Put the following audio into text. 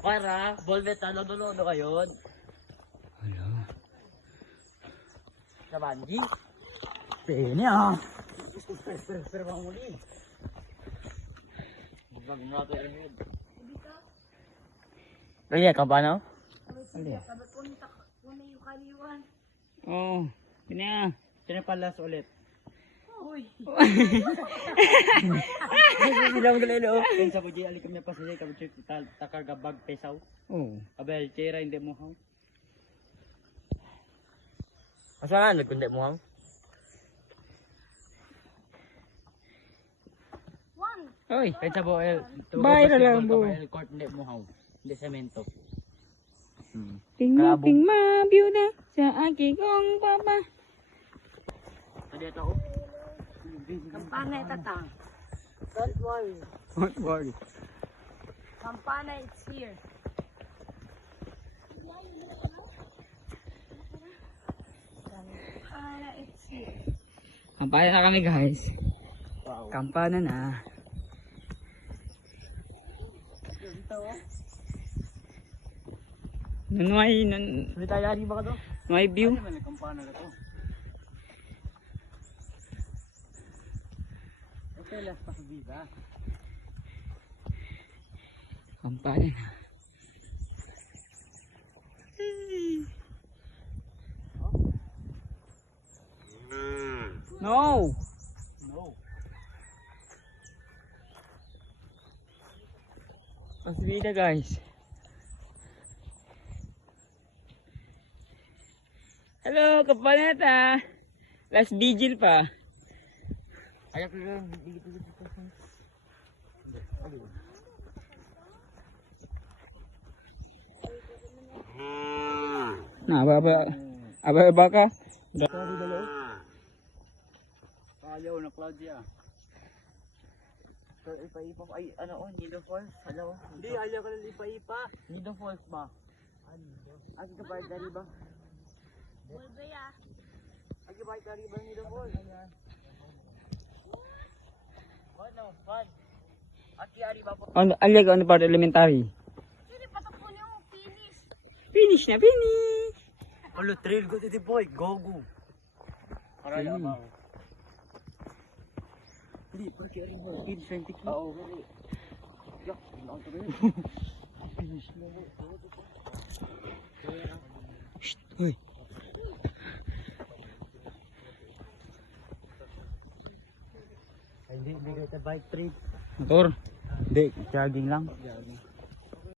Para, Volvet, ano kayon? Hala. Sa Banji? Pene ah. Pero bang muli. Bag mo natin ang yun. Kaya ka ba, no? Oh, pene ah. Sinapalas ulit. Uy. Bilang galelo. Kaya sa puji, alikam niya pa sila. Kami check, takagabag pesaw. Oh. Abel, tira, hindi mo haw. Asa nga, nagkundi mo haw? Oy. Kaya sa boel. Bayra lang, bo. Court, hindi mo haw. Hindi semento. Ping ma na sa aking kong papa. Tadi ito ako. Kampana itatang. Don't worry. Don't worry. Kampana it's here. Kampana it's here. Kampana na kami guys. Wow. Kampana na. Nunuay, Hindi tayo ari ba ka to? nunuay view. Ano may kampana ka to? Ito yung last pa sa vida. Kampana na. No! No. Ang vida guys. Hello, Kapaneta! Last vigil pa. Ayak ko rin. Dito. Na, aba ka? Sorry dalo. Ayaw na Claudia. So, ipa-ipa ay ano oh, Nido Falls. Hello. Hindi, ayaw ka na ipa-ipa. Nido Falls ba? Agi ka ba dari ba? Volve ya. Agi ba dari ba Nido Falls? Ano, fun. Aki ari ba po? Alyag, ano pa, elementary? Hindi patakbo niyo finish. Finish na, finish! Alo, trail go to the boy. Go. Para ya ba? Hindi, porque ari ba? Kid 20 kid. Oo, really. Yak, lang to rin. Finish na mo. Shh, uy. Hindi ka bike trip. Motor. Hindi, jogging lang.